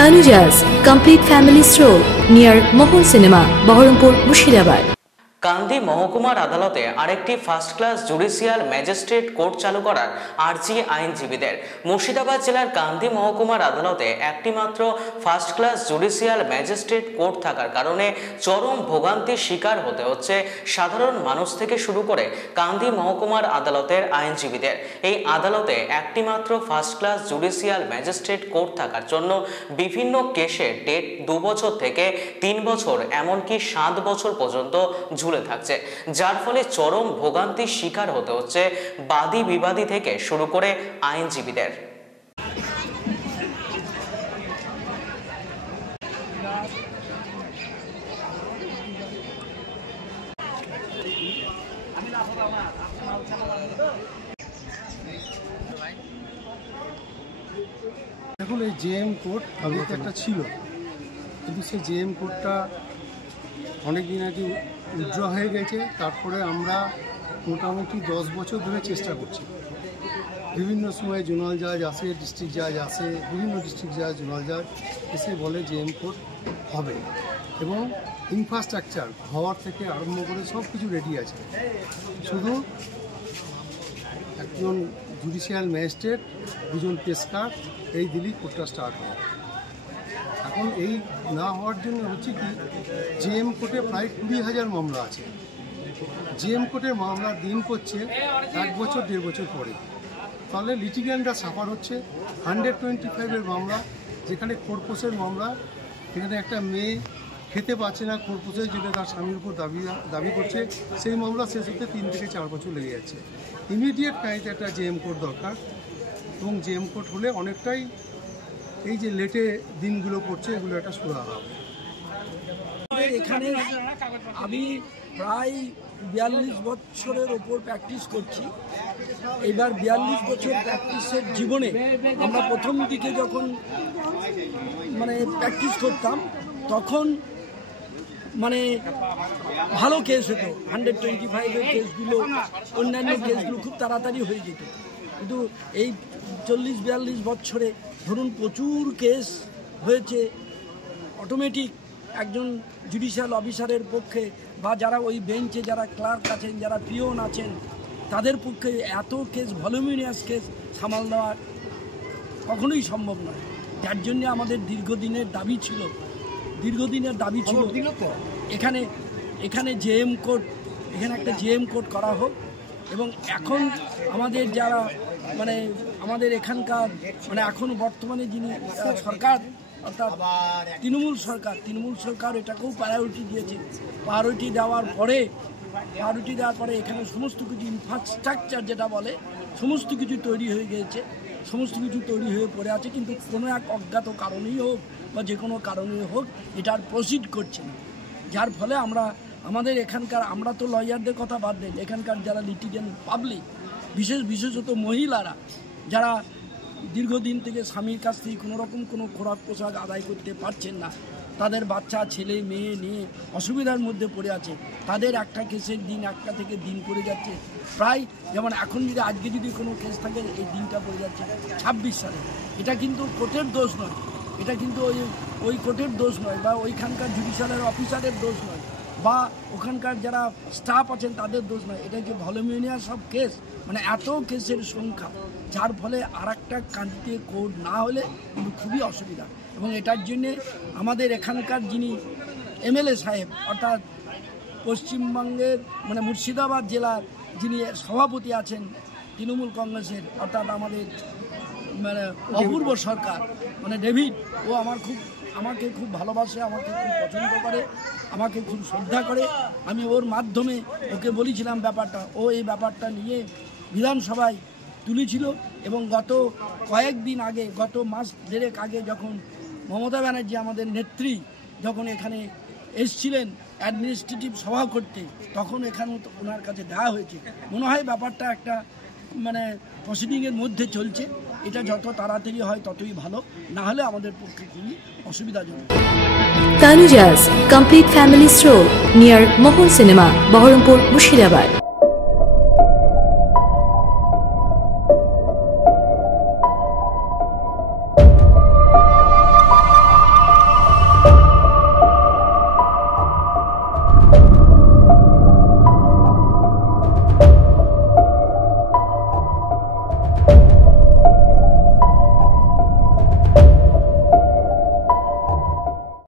Tanujas Complete Family Stroll near Mohol Cinema, Baharampur, Murshidabad. কান্দি মহকুমার আদালতে আরেকটি first class judicial magistrate court চালু করার আর্জি আইনজীবীদের। মুর্শিদাবাদ জেলার কান্দি মহকুমার আদালতে একটি মাত্র first class judicial magistrate court থাকার কারণে চরম ভোগান্তির শিকার হতে হচ্ছে সাধারণ মানুষ থেকে শুরু করে কান্দি মহকুমার আদালতের আইনজীবীদের। এই আদালতে একটি মাত্র first class judicial magistrate court থাকার জন্য বিভিন্ন কেসের ডেট 2 বছর থেকে 3 বছর এমনকি 7 বছর পর্যন্ত ঝুলে থাকছে, যার ফলে চরম ভোগান্তির শিকার হতে হচ্ছে বাদী বিবাদী থেকে শুরু করে আইনজীবীদের। দেখুন, এই জেএম কোর্ট আগে একটা ছিল, কিন্তু সেই জেএম কোর্টটা অনেকদিন আগে উইথড্র হয়ে গেছে। তারপরে আমরা মোটামুটি 10 বছর ধরে চেষ্টা করছি। বিভিন্ন সময় জোনাল জাজ আসে, ডিস্ট্রিক্ট জাজ আসে, বিভিন্ন ডিস্ট্রিক্ট জাজ, জোনাল জাজ এসে বলে জেএম কোর্ট হবে এবং ইনফ্রাস্ট্রাকচার হওয়ার থেকে আরম্ভ করে সব কিছু রেডি আছে। শুধু একজন জুডিশিয়াল ম্যাজিস্ট্রেট, 2 জন পেশকার এই দিলেই কোর্টটা স্টার্ট হয়। এখন এই না হওয়ার জন্য হচ্ছে কি, জেএম কোর্টে প্রায় 20,000 মামলা আছে। জেএম কোর্টের মামলা দিন করছে 1 বছর 1.5 বছর পরে। তাহলে লিটিগ্যান্টরা সাফার হচ্ছে। 125-এর মামলা, যেখানে খোরপোশের মামলা, এখানে একটা মেয়ে খেতে পাচ্ছে না, খোরপোশের জন্য তার স্বামীর উপর দাবি করছে, সেই মামলা শেষ হতে 3 থেকে 4 বছর লেগে যাচ্ছে। ইমিডিয়েট কাইন্ড একটা জেএম কোর্ট দরকার, এবং জেএম কোর্ট হলে অনেকটাই এই যে লেটে দিনগুলো পড়ছে এগুলো একটা সুরাহা হবে। এখানে আমি প্রায় 42 বছরের ওপর প্র্যাকটিস করছি। এবার 42 বছর প্র্যাকটিসের জীবনে আমরা প্রথম দিকে যখন প্র্যাকটিস করতাম তখন ভালো কেস হতো। 125-এর কেসগুলো, অন্যান্য কেসগুলো খুব তাড়াতাড়ি হয়ে যেত। কিন্তু এই 40-42 বছরে ধরুন প্রচুর কেস হয়েছে। অটোমেটিক একজন জুডিশিয়াল অফিসারের পক্ষে বা যারা ওই বেঞ্চে যারা ক্লার্ক আছেন, যারা পিওন আছেন, তাদের পক্ষে এত কেস, ভলিউমিনিয়াস কেস সামাল দেওয়া কখনোই সম্ভব নয়। যার জন্য আমাদের দীর্ঘদিনের দাবি ছিল এখানে জেএম কোর্ট, এখানে একটা জেএম কোর্ট করা হোক। এবং এখন আমাদের যারা আমাদের এখানকার এখন বর্তমানে যিনি সরকার, অর্থাৎ তৃণমূল সরকার এটাকেও প্রায়োরিটি দিয়েছে। প্রায়োরিটি দেওয়ার পরে এখানে সমস্ত কিছু ইনফ্রাস্ট্রাকচার যেটা বলে সমস্ত কিছু তৈরি হয়ে গিয়েছে, সমস্ত কিছু তৈরি হয়ে পড়ে আছে। কিন্তু কোনো এক অজ্ঞাত কারণেই হোক বা যে কোনো কারণেই হোক এটা আর প্রসিড করছে না। যার ফলে আমাদের এখানকার, আমরা তো লয়ারদের কথা বাদ দেন, এখানকার যারা লিটিগেন্ট পাবলিক, বিশেষত মহিলারা যারা দীর্ঘদিন থেকে স্বামীর কাছ থেকে কোনোরকম কোনো খোরাক পোশাক আদায় করতে পারছেন না, তাদের বাচ্চা ছেলে মেয়ে নিয়ে অসুবিধার মধ্যে পড়ে আছে, তাদের একটা কেসের দিন একটা থেকে দিন পড়ে যাচ্ছে। প্রায় যেমন এখন যদি আজকে যদি কোনো কেস থাকে, এই দিনটা পড়ে যাচ্ছে 26 সালে। এটা কিন্তু কোর্টের দোষ নয়, এটা কিন্তু ওই কোর্টের দোষ নয়, বা ওইখানকার জুডিশিয়ালের অফিসারের দোষ নয়, বা ওখানকার যারা স্টাফ আছেন তাদের দোষ নয়। এটা যে ভলিউমিনিয়াস সব কেস, এত কেসের সংখ্যা, যার ফলে আর একটা কান্ট্রিতে কোর্ট না হলে কিন্তু খুবই অসুবিধা। এবং এটার জন্যে আমাদের এখানকার যিনি এমএলএ সাহেব, অর্থাৎ পশ্চিমবঙ্গের মুর্শিদাবাদ জেলার যিনি সভাপতি আছেন তৃণমূল কংগ্রেসের, অর্থাৎ আমাদের অপূর্ব সরকার, ডেভিড, ও আমাকে খুব ভালোবাসে, আমাকে খুব পছন্দ করে, আমাকে খুব শ্রদ্ধা করে। আমি ওর মাধ্যমে ওকে বলেছিলাম ব্যাপারটা, ও এই ব্যাপারটা নিয়ে বিধানসভায় তুলেছিল। এবং গত কয়েকদিন আগে, গত মাস 1.5 আগে, যখন মমতা ব্যানার্জি আমাদের নেত্রী যখন এখানে এসছিলেন অ্যাডমিনিস্ট্রেটিভ সভা করতে, তখন এখানে ওনার কাছে দেওয়া হয়েছে। মনে হয় ব্যাপারটা একটা প্রসিডিংয়ের মধ্যে চলছে। এটা যত তাড়াতাড়ি হয় ততই ভালো, না হলে আমাদের পক্ষে খুবই অসুবিধাজনক। Tanujas Complete Family Stroll near Mohol Cinema, Baharampur, Murshidabad.